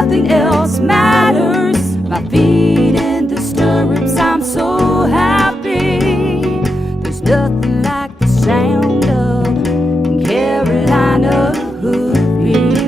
nothing else matters. My feet in the stirrups, I'm so happy. There's nothing like the sound of Carolina hoofbeats.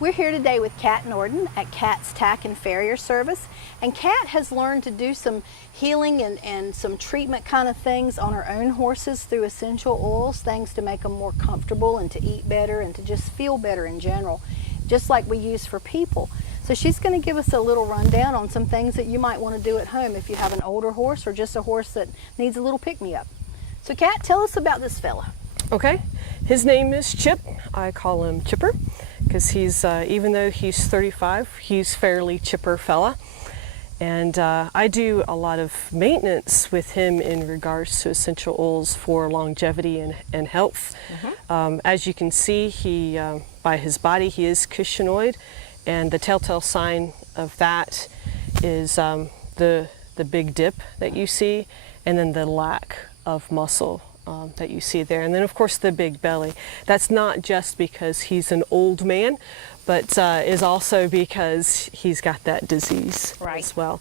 We're here today with Kat Nordan at Kat's Tack and Farrier Service, and Kat has learned to do some healing and some treatment kind of things on her own horses through essential oils, things to make them more comfortable and to eat better and to just feel better in general, just like we use for people. So she's going to give us a little rundown on some things that you might want to do at home if you have an older horse or just a horse that needs a little pick-me-up. So Kat, tell us about this fella. Okay, his name is Chip. I call him Chipper because he's, even though he's 35, he's fairly chipper fella. And I do a lot of maintenance with him in regards to essential oils for longevity and health. As you can see, he, by his body, he is cushingoid, and the telltale sign of that is the big dip that you see, and then the lack of muscle that you see there, and then of course the big belly. That's not just because he's an old man, but is also because he's got that disease as well.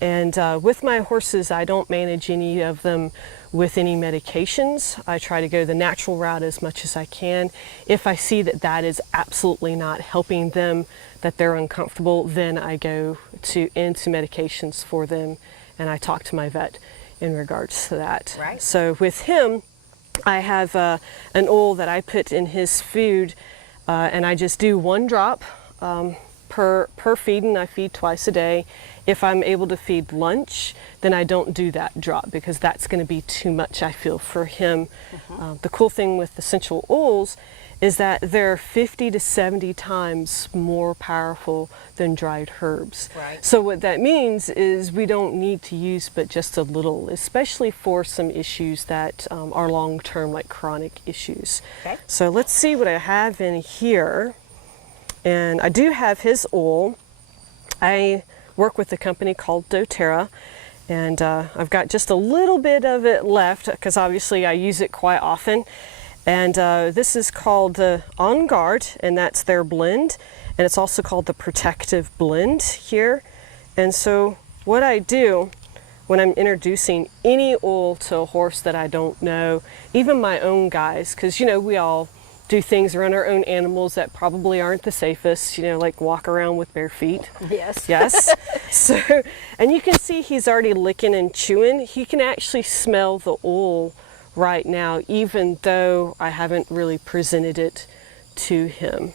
And with my horses, I don't manage any of them with any medications. I try to go the natural route as much as I can. If I see that that is absolutely not helping them, that they're uncomfortable, then I go into medications for them, and I talk to my vet in regards to that. So with him, I have an oil that I put in his food, and I just do one drop per feeding. I feed twice a day. If I'm able to feed lunch, then I don't do that drop because that's going to be too much, I feel, for him. The cool thing with essential oils is that they're 50 to 70 times more powerful than dried herbs. So what that means is we don't need to use but just a little, especially for some issues that are long-term, like chronic issues. So let's see what I have in here. And I do have his oil. I work with a company called doTERRA, and I've got just a little bit of it left because obviously I use it quite often. And this is called the On Guard, and that's their blend. And it's also called the Protective Blend here. And so what I do when I'm introducing any oil to a horse that I don't know, even my own guys, because, you know, we all do things around our own animals that probably aren't the safest, you know, like walk around with bare feet. Yes. So, and you can see he's already licking and chewing. He can actually smell the oil right now, even though I haven't really presented it to him.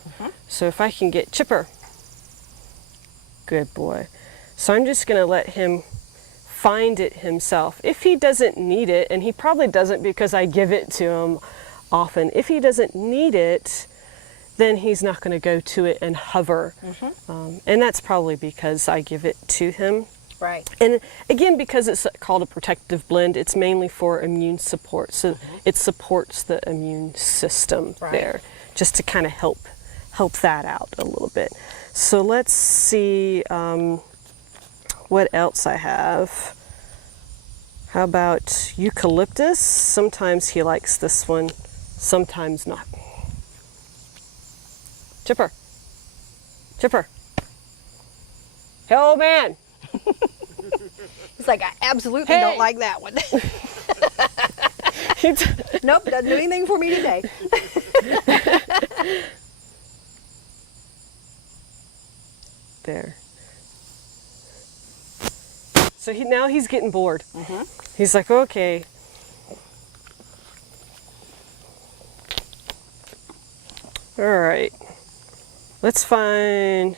So if I can get Chipper, good boy. So I'm just gonna let him find it himself. If he doesn't need it, and he probably doesn't because I give it to him often, if he doesn't need it, then he's not gonna go to it and hover. And that's probably because I give it to him. And again, because it's called a protective blend, it's mainly for immune support. So it supports the immune system there, just to kind of help that out a little bit. So let's see what else I have. How about eucalyptus? Sometimes he likes this one, sometimes not. Chipper. Chipper. Hey, old man. He's like, I absolutely don't like that one. Nope, doesn't do anything for me today. There. So now he's getting bored. He's like, okay. All right. Let's find.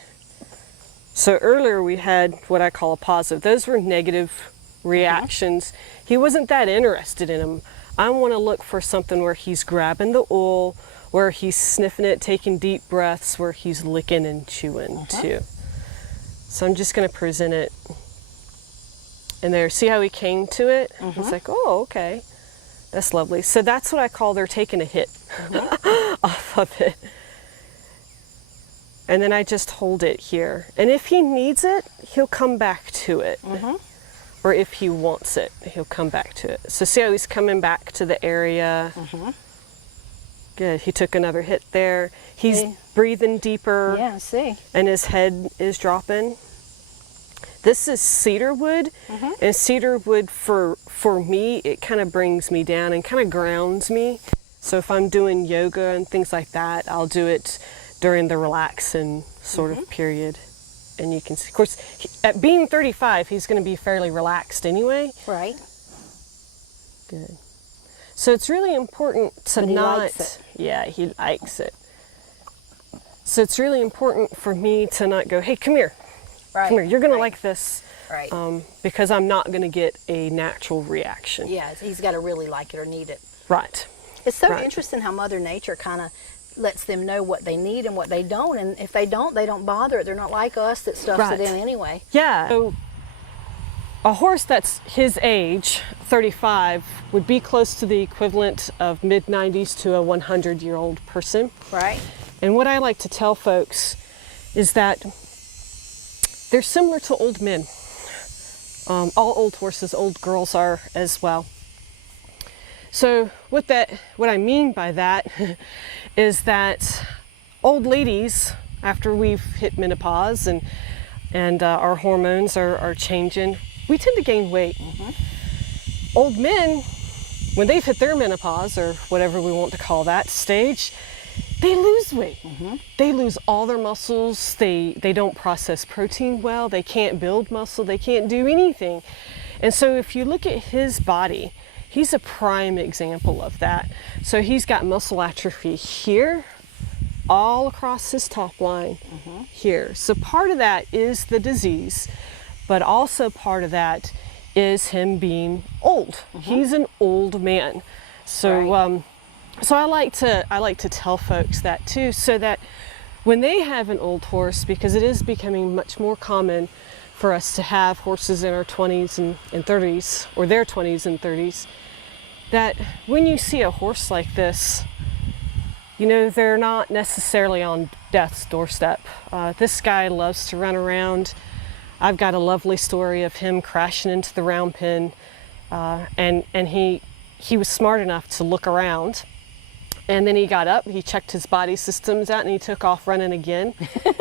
So earlier we had what I call a positive. Those were negative reactions. He wasn't that interested in them. I want to look for something where he's grabbing the wool, where he's sniffing it, taking deep breaths, where he's licking and chewing too. So I'm just going to present it. And there, see how he came to it? It's like, oh, okay. That's lovely. So that's what I call they're taking a hit off of it. And then I just hold it here. And if he needs it, he'll come back to it. Or if he wants it, he'll come back to it. So see how he's coming back to the area? Good. He took another hit there. He's breathing deeper. Yeah, see. And his head is dropping. This is cedar wood, and cedar wood for me, it kind of brings me down and kind of grounds me. So if I'm doing yoga and things like that, I'll do it during the relaxing sort of period. And you can see, of course, at being 35, he's going to be fairly relaxed anyway. Right. Good. So it's really important to But not. he likes it. Yeah, he likes it. So it's really important for me to not go, hey, come here. Right. Come here, you're going to like this. Right. Because I'm not going to get a natural reaction. Yeah, he's got to really like it or need it. Right. It's so Right. interesting how Mother Nature kind of lets them know what they need and what they don't. And if they don't bother it. They're not like us that stuffs Right. it in anyway. Yeah. So a horse that's his age, 35, would be close to the equivalent of mid-90s to a 100-year-old person. Right. And what I like to tell folks is that they're similar to old men. All old horses, old girls are as well. So what I mean by that is that old ladies, after we've hit menopause and our hormones are changing, we tend to gain weight. Old men, when they've hit their menopause, or whatever we want to call that stage, they lose weight. They lose all their muscles. They don't process protein well. They can't build muscle. They can't do anything. And so if you look at his body, he's a prime example of that. So he's got muscle atrophy here, all across his top line here. So part of that is the disease, but also part of that is him being old. He's an old man. So Right. So I like to tell folks that too, so that when they have an old horse, because it is becoming much more common for us to have horses in our 20s and 30s, or their 20s and 30s, that when you see a horse like this, you know, they're not necessarily on death's doorstep. This guy loves to run around. I've got a lovely story of him crashing into the round pen, and he was smart enough to look around. And then he got up, he checked his body systems out, and he took off running again.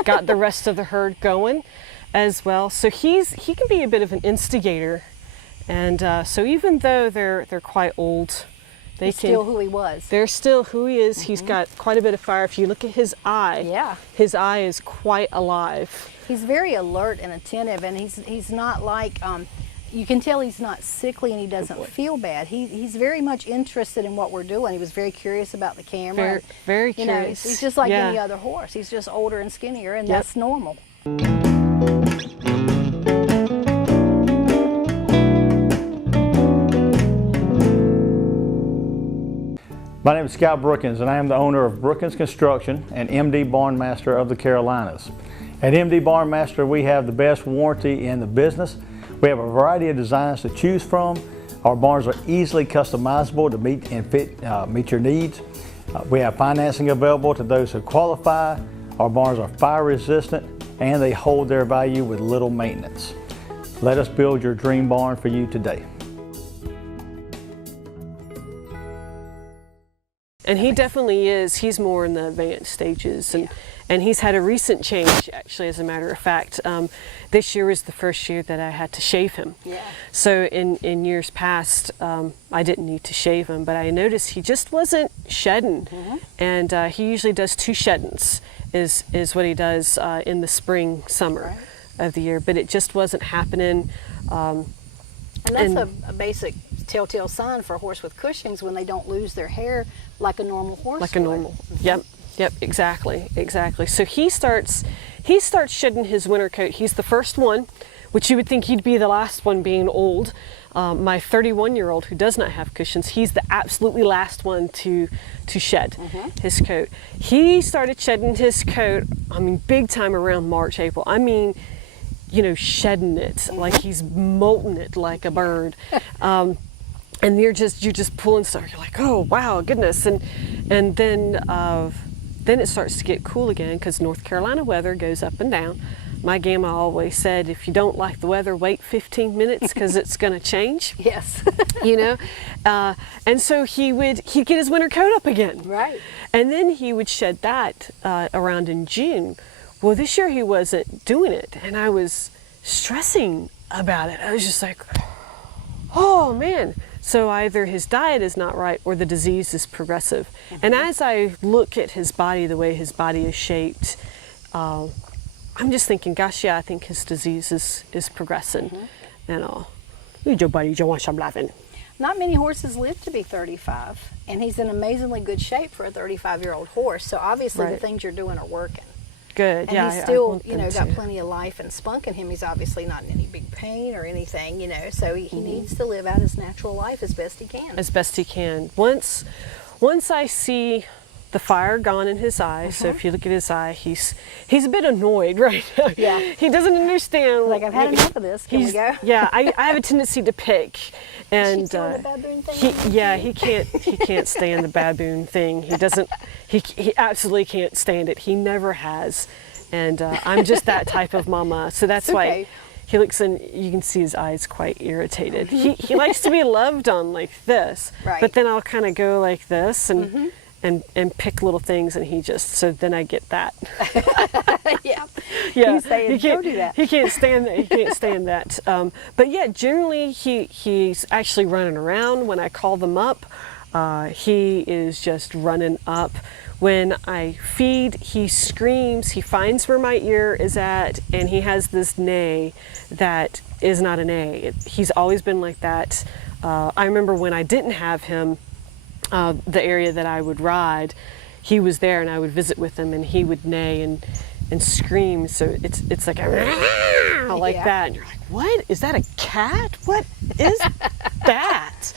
Got the rest of the herd going as well. So he can be a bit of an instigator. And so even though they're quite old, He's still who he was. they're still who he is. He's got quite a bit of fire. If you look at his eye, Yeah. his eye is quite alive. He's very alert and attentive, and he's not like, you can tell he's not sickly and he doesn't feel bad. He's very much interested in what we're doing. He was very curious about the camera. Very You know, curious. he's just like Yeah. any other horse. He's just older and skinnier, and Yep. that's normal. My name is Scott Brookins, and I am the owner of Brookins Construction and MD Barn Master of the Carolinas. At MD Barn Master, we have the best warranty in the business. We have a variety of designs to choose from. Our barns are easily customizable to meet your needs. We have financing available to those who qualify. Our barns are fire resistant, and they hold their value with little maintenance. Let us build your dream barn for you today. And he definitely is. He's more in the advanced stages, and he's had a recent change, actually, as a matter of fact. This year was the first year that I had to shave him. Yeah. So in years past, I didn't need to shave him, but I noticed he just wasn't shedding. And he usually does 2 sheddings, is what he does in the spring, summer of the year, but it just wasn't happening. And that's a basic telltale sign for a horse with Cushing's, when they don't lose their hair like a normal horse Like a would. normal. Yep, exactly. So he starts shedding his winter coat. He's the first one. which you would think he'd be the last one being old. My 31-year-old who does not have cushions, he's the absolutely last one to shed his coat. He started shedding his coat, I mean, big time around March, April. I mean, you know, shedding it like he's molting it like a bird. And you're just pulling stuff. You're like, oh wow, goodness, and then it starts to get cool again because North Carolina weather goes up and down. My grandma always said, if you don't like the weather, wait 15 minutes because it's going to change. Yes. You know, and so he'd get his winter coat up again. Right. And then he would shed that around in June. Well, this year he wasn't doing it, and I was stressing about it. I was just like, oh man. So either his diet is not right or the disease is progressive. And as I look at his body, the way his body is shaped, I'm just thinking, gosh, yeah, I think his disease is progressing. And your body, you want some laughing. Not many horses live to be 35, and he's in amazingly good shape for a 35-year-old horse. So obviously the things you're doing are working. Good, And yeah. he's still, I want got to. plenty of life and spunk in him. He's obviously not in any big pain or anything, so he needs to live out his natural life as best he can. As best he can. Once I see the fire gone in his eye, so if you look at his eye, he's a bit annoyed right now. Yeah. He doesn't understand. Like, I've had enough of this. Can we go? Yeah, I have a tendency to pick. And Is she doing the baboon thing? he can't stand the baboon thing. He doesn't, he absolutely can't stand it. He never has. And I'm just that type of mama. So that's why he looks, and you can see his eyes quite irritated. He likes to be loved on like this. Right. But then I'll kind of go like this and pick little things, and so then I get that. Yeah. Yeah, He's saying, don't do that. He can't stand that. He can't stand that. But yeah, generally he's actually running around when I call them up. He is just running up. When I feed, he screams. He finds where my ear is at, and he has this neigh that is not a neigh. He's always been like that. I remember when I didn't have him, the area that I would ride, he was there, and I would visit with him, and he would neigh and scream. So it's like a like that, and you're like, what is that? A cat? What is that?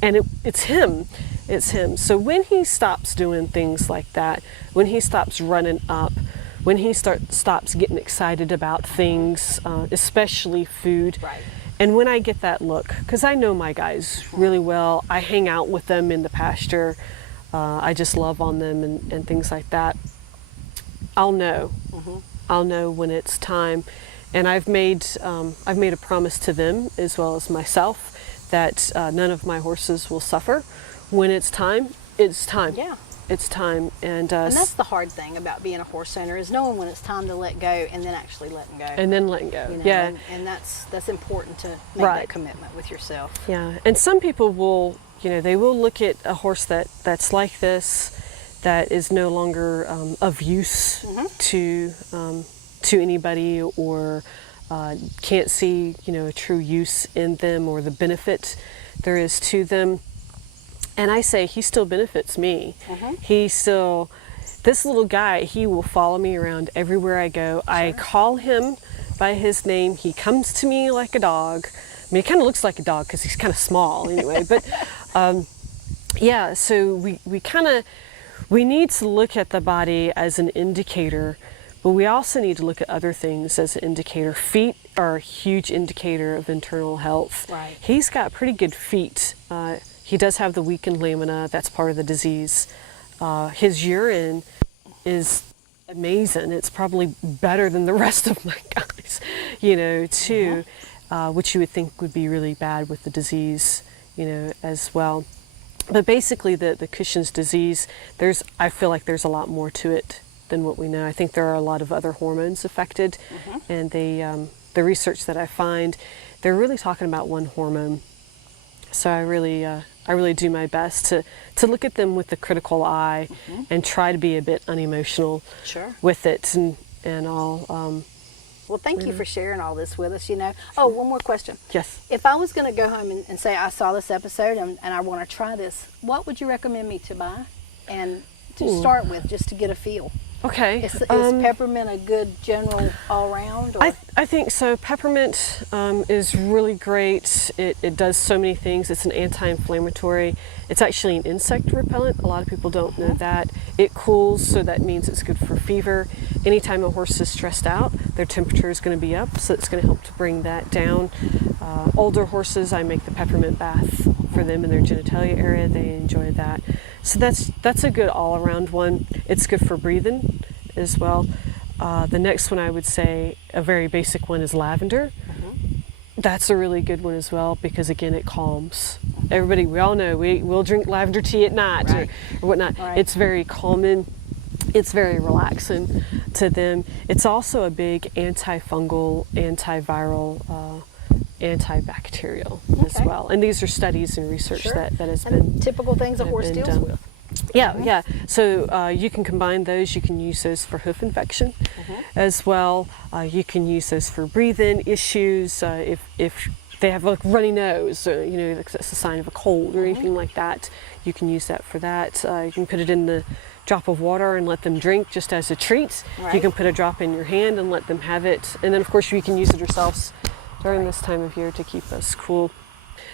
And it's him. It's him. So when he stops doing things like that, when he stops running up, when he stops getting excited about things, especially food, Right. and when I get that look, because I know my guys really well, I hang out with them in the pasture, I just love on them and things like that, I'll know. I'll know when it's time. And I've made a promise to them as well as myself that none of my horses will suffer. When it's time, it's time. Yeah. It's time. And that's the hard thing about being a horse owner, is knowing when it's time to let go and then actually letting go. and then letting go. Yeah. And that's important to make Right. that commitment with yourself. Yeah. And some people will, they will look at a horse that's like this, that is no longer of use to anybody, or can't see, a true use in them or the benefit there is to them. And I say, he still benefits me. This little guy, he will follow me around everywhere I go. Sure. I call him by his name. He comes to me like a dog. I mean, he kind of looks like a dog because he's kind of small anyway. But yeah, so we need to look at the body as an indicator, but we also need to look at other things as an indicator. Feet are a huge indicator of internal health. Right. He's got pretty good feet. He does have the weakened lamina. That's part of the disease. His urine is amazing. It's probably better than the rest of my guys, too, which you would think would be really bad with the disease, as well. But basically the Cushing's disease, I feel like there's a lot more to it than what we know. I think there are a lot of other hormones affected, and the research that I find, they're really talking about one hormone. So I really do my best to look at them with the critical eye and try to be a bit unemotional with it, and all. Well, thank you for sharing all this with us, Oh, one more question. Yes. If I was going to go home and say I saw this episode and I want to try this, what would you recommend me to buy and to start with, just to get a feel? Okay. Is peppermint a good general all-round? I I think so. Peppermint is really great. It does so many things. It's an anti-inflammatory. It's actually an insect repellent. A lot of people don't know that. It cools, so that means it's good for fever. Anytime a horse is stressed out, their temperature is going to be up, so it's going to help to bring that down. Older horses, I make the peppermint bath for them in their genitalia area. They enjoy that. So that's a good all-around one. It's good for breathing as well. The next one I would say, a very basic one, is lavender. That's a really good one as well, because again, it calms. Everybody, we all know, we'll drink lavender tea at night, or whatnot. Right. It's very calming. It's very relaxing to them. It's also a big antifungal, antiviral, antibacterial as well. And these are studies and research that has been typical things a horse deals with. Yeah. So you can combine those. You can use those for hoof infection as well. You can use those for breathing issues. If they have like runny nose, that's a sign of a cold or anything like that, you can use that for that. You can put it in the drop of water and let them drink just as a treat. Right. You can put a drop in your hand and let them have it. And then of course you can use it yourselves during this time of year to keep us cool.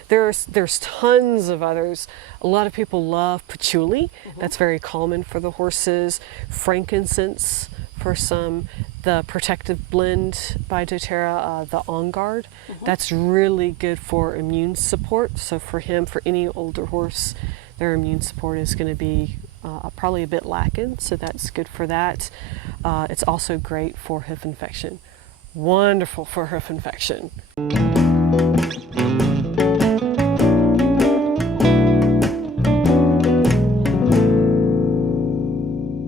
There's tons of others. A lot of people love patchouli. That's very common for the horses. Frankincense for some. The Protective Blend by doTERRA, the On Guard. That's really good for immune support. So for any older horse, their immune support is going to be probably a bit lacking. So that's good for that. It's also great for hoof infection. Wonderful for hoof infection.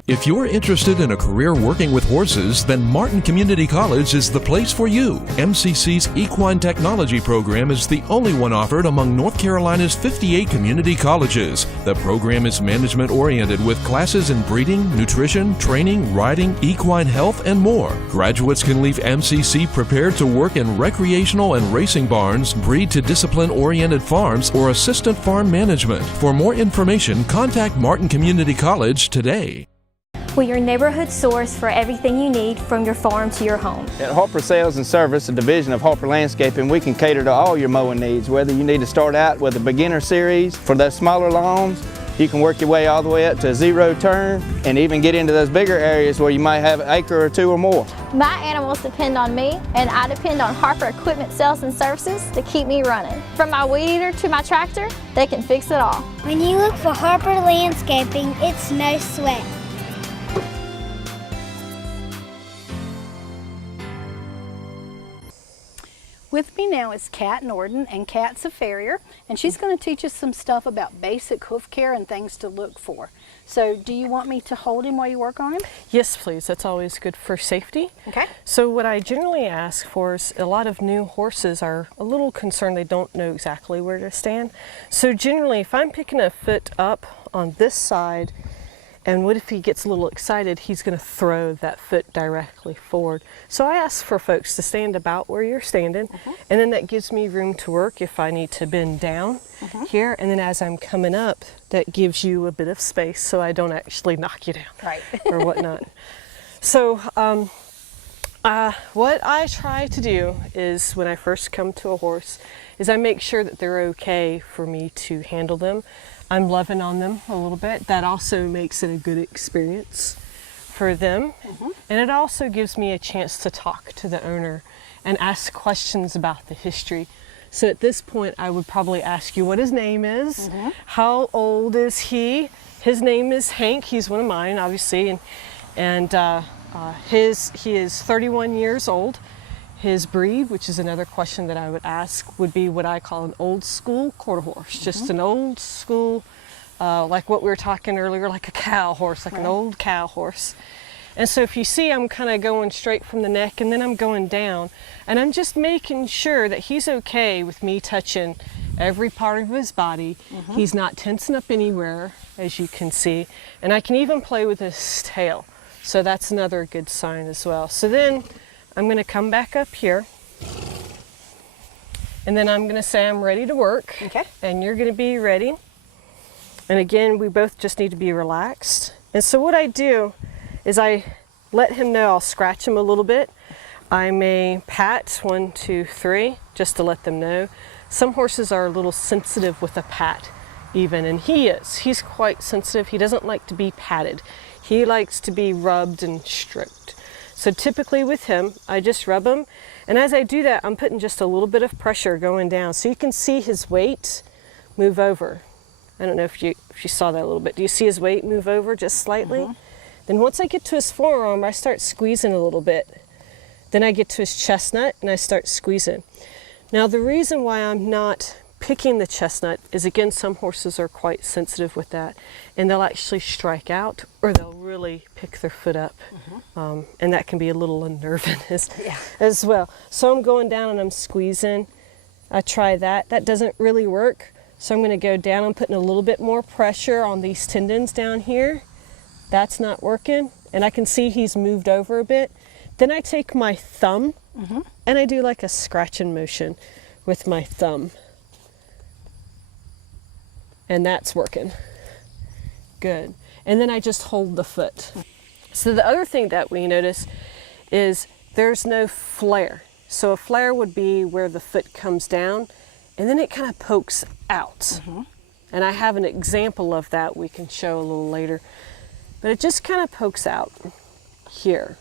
If you're interested in a career working with horses, then Martin Community College is the place for you. MCC's Equine Technology program is the only one offered among North Carolina's 58 community colleges. The program is management-oriented with classes in breeding, nutrition, training, riding, equine health, and more. Graduates can leave MCC prepared to work in recreational and racing barns, breed to discipline-oriented farms, or assistant farm management. For more information, contact Martin Community College today. We're your neighborhood source for everything you need from your farm to your home. At Harper Sales and Service, a division of Harper Landscaping, we can cater to all your mowing needs. Whether you need to start out with a beginner series for those smaller lawns, you can work your way all the way up to a zero turn and even get into those bigger areas where you might have an acre or two or more. My animals depend on me, and I depend on Harper Equipment Sales and Services to keep me running. From my weed eater to my tractor, they can fix it all. When you look for Harper Landscaping, it's no sweat. With me now is Kat Nordan, and Kat's a farrier, and she's going to teach us some stuff about basic hoof care and things to look for. So do you want me to hold him while you work on him? Yes, please. That's always good for safety. Okay. So what I generally ask for is, a lot of new horses are a little concerned they don't know exactly where to stand. So generally, if I'm picking a foot up on this side, and what if he gets a little excited, he's going to throw that foot directly forward. So I ask for folks to stand about where you're standing, and then that gives me room to work if I need to bend down here. And then as I'm coming up, that gives you a bit of space so I don't actually knock you down or whatnot. So what I try to do is, when I first come to a horse, is I make sure that they're okay for me to handle them. I'm loving on them a little bit. That also makes it a good experience for them. And it also gives me a chance to talk to the owner and ask questions about the history. So at this point, I would probably ask you what his name is, how old is he? His name is Hank. He's one of mine, obviously, and he is 31 years old. His breed, which is another question that I would ask, would be what I call an old school quarter horse. Just an old school, like what we were talking earlier, like a cow horse, like an old cow horse. And so if you see, I'm kind of going straight from the neck, and then I'm going down, and I'm just making sure that he's okay with me touching every part of his body. He's not tensing up anywhere, as you can see. And I can even play with his tail. So that's another good sign as well. So then I'm going to come back up here, and then I'm going to say I'm ready to work, and you're going to be ready. And again, we both just need to be relaxed. And so what I do is I let him know, I'll scratch him a little bit. I may pat 1, 2, 3 just to let them know. Some horses are a little sensitive with a pat even, and he is. He's quite sensitive. He doesn't like to be patted. He likes to be rubbed and stroked. So typically with him, I just rub him, and as I do that, I'm putting just a little bit of pressure going down so you can see his weight move over. I don't know if you saw that a little bit. Do you see his weight move over just slightly? Then once I get to his forearm, I start squeezing a little bit. Then I get to his chestnut and I start squeezing. Now the reason why I'm not picking the chestnut is, again, some horses are quite sensitive with that, and they'll actually strike out or they'll really pick their foot up. And that can be a little unnerving as well. So I'm going down and I'm squeezing. I try that. That doesn't really work. So I'm going to go down. I'm putting a little bit more pressure on these tendons down here. That's not working. And I can see he's moved over a bit. Then I take my thumb and I do like a scratching motion with my thumb. And that's working. Good. And then I just hold the foot. So the other thing that we notice is there's no flare. So a flare would be where the foot comes down and then it kind of pokes out. And I have an example of that we can show a little later. But it just kind of pokes out here.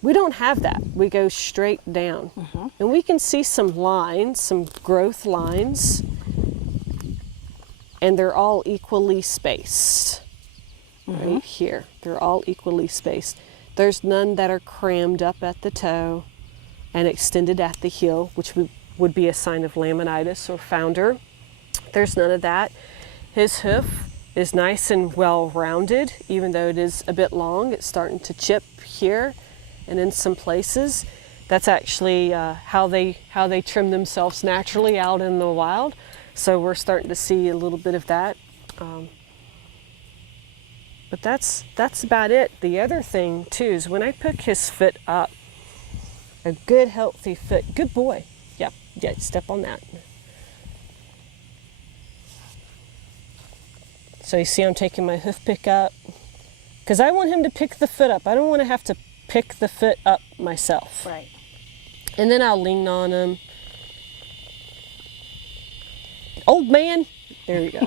We don't have that. We go straight down. And we can see some lines, some growth lines, and they're all equally spaced. Right here. They're all equally spaced. There's none that are crammed up at the toe and extended at the heel, which would be a sign of laminitis or founder. There's none of that. His hoof is nice and well rounded, even though it is a bit long. It's starting to chip here and in some places. That's actually how they trim themselves naturally out in the wild. So we're starting to see a little bit of that. But that's about it. The other thing too is when I pick his foot up, a good healthy foot, good boy. Yeah, step on that. So you see I'm taking my hoof pick up because I want him to pick the foot up. I don't want to have to pick the foot up myself. Right. And then I'll lean on him. Old man, there you go.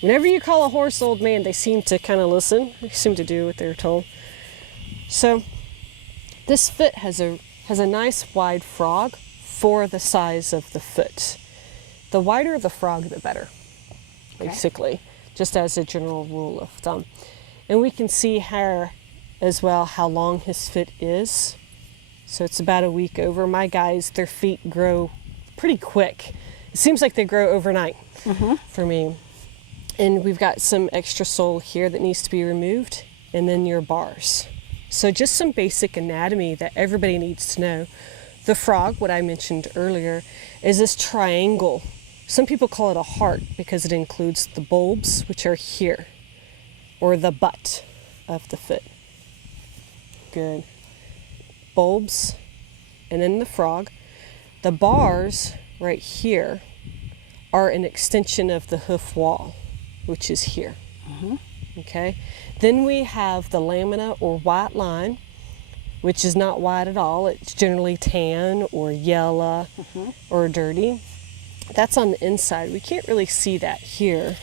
Whenever you call a horse old man, they seem to kind of listen. They seem to do what they're told. So this foot has a nice wide frog for the size of the foot. The wider the frog, the better, basically, just as a general rule of thumb. And we can see here as well how long his foot is. So it's about a week over. My guys, their feet grow pretty quick. It seems like they grow overnight for me. And we've got some extra sole here that needs to be removed, and then your bars. So just some basic anatomy that everybody needs to know. The frog, what I mentioned earlier, is this triangle. Some people call it a heart because it includes the bulbs, which are here, or the butt of the foot. Good. Bulbs, and then the frog. The bars right here are an extension of the hoof wall, which is here. Okay. Then we have the lamina or white line, which is not white at all. It's generally tan or yellow or dirty. That's on the inside. We can't really see that here.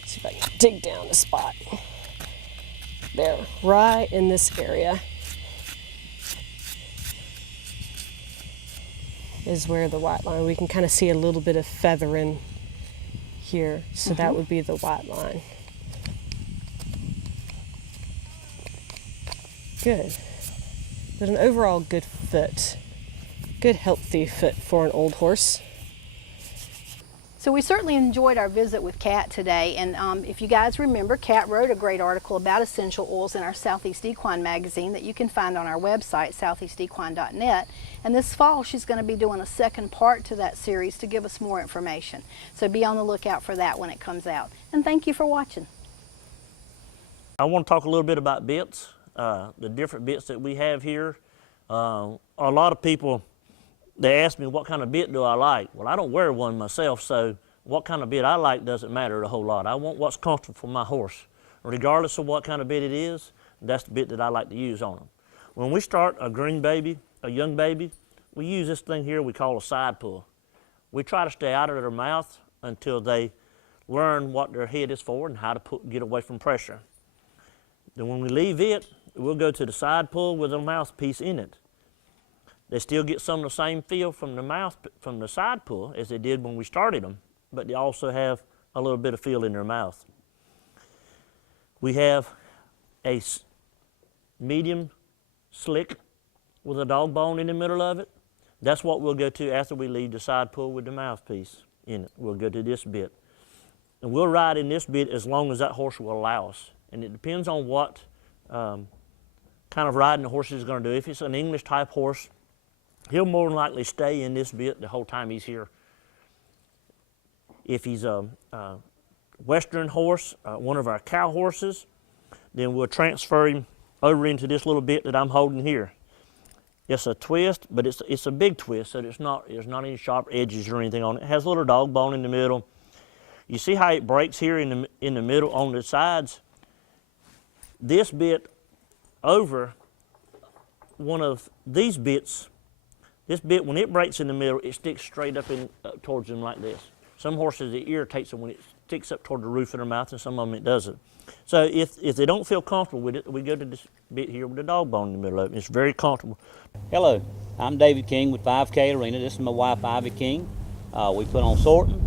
Let's see if I can dig down a spot. There, right in this area is where the white line, we can kind of see a little bit of feathering here. So that would be the white line. Good. But an overall good foot. Good healthy foot for an old horse. So we certainly enjoyed our visit with Kat today, and if you guys remember, Kat wrote a great article about essential oils in our Southeast Equine magazine that you can find on our website, southeastequine.net, and this fall she's going to be doing a second part to that series to give us more information. So be on the lookout for that when it comes out. And thank you for watching. I want to talk a little bit about bits, the different bits that we have here. A lot of people, they ask me what kind of bit do I like. Well, I don't wear one myself, so what kind of bit I like doesn't matter a whole lot. I want what's comfortable for my horse. Regardless of what kind of bit it is, that's the bit that I like to use on them. When we start a green baby, a young baby, we use this thing here we call a side pull. We try to stay out of their mouth until they learn what their head is for and how to get away from pressure. Then when we leave it, we'll go to the side pull with a mouthpiece in it. They still get some of the same feel from the side pull as they did when we started them, but they also have a little bit of feel in their mouth. We have a medium slick with a dog bone in the middle of it. That's what we'll go to after we leave the side pull with the mouthpiece in it. We'll go to this bit. And we'll ride in this bit as long as that horse will allow us. And it depends on what kind of riding the horse is going to do. If it's an English type horse, he'll more than likely stay in this bit the whole time he's here. If he's a Western horse, one of our cow horses, then we'll transfer him over into this little bit that I'm holding here. It's a twist, but it's a big twist, so there's not any sharp edges or anything on it. It has a little dog bone in the middle. You see how it breaks here in the middle on the sides? This bit over one of these bits, this bit, when it breaks in the middle, it sticks straight up towards them like this. Some horses, it irritates them when it sticks up toward the roof of their mouth, and some of them it doesn't. So if they don't feel comfortable with it, we go to this bit here with the dog bone in the middle of it. It's very comfortable. Hello, I'm David King with 5K Arena. This is my wife, Ivy King. We put on sorting,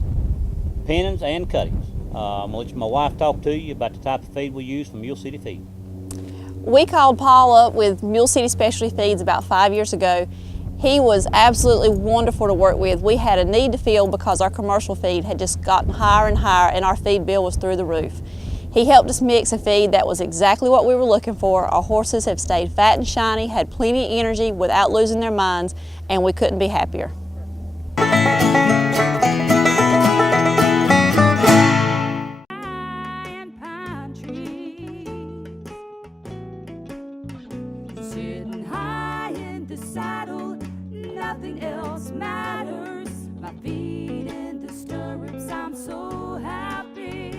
pennings, and cuttings. I'm going to let my wife talk to you about the type of feed we use from Mule City Feed. We called Paul up with Mule City Specialty Feeds about 5 years ago. He was absolutely wonderful to work with. We had a need to fill because our commercial feed had just gotten higher and higher and our feed bill was through the roof. He helped us mix a feed that was exactly what we were looking for. Our horses have stayed fat and shiny, had plenty of energy without losing their minds, and we couldn't be happier. Sitting high in the saddle, nothing else matters. My feet in the stirrups, I'm so happy.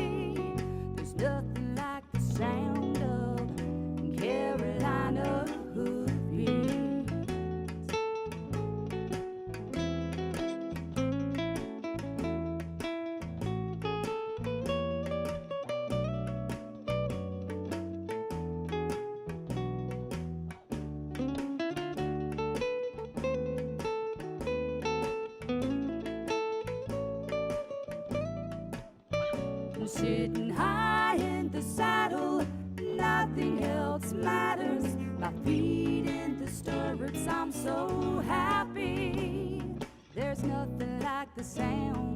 There's nothing like the sound of Carolina hoofbeats. Sitting high in the saddle, nothing else matters. My feet in the stirrups, I'm so happy. There's nothing like the sound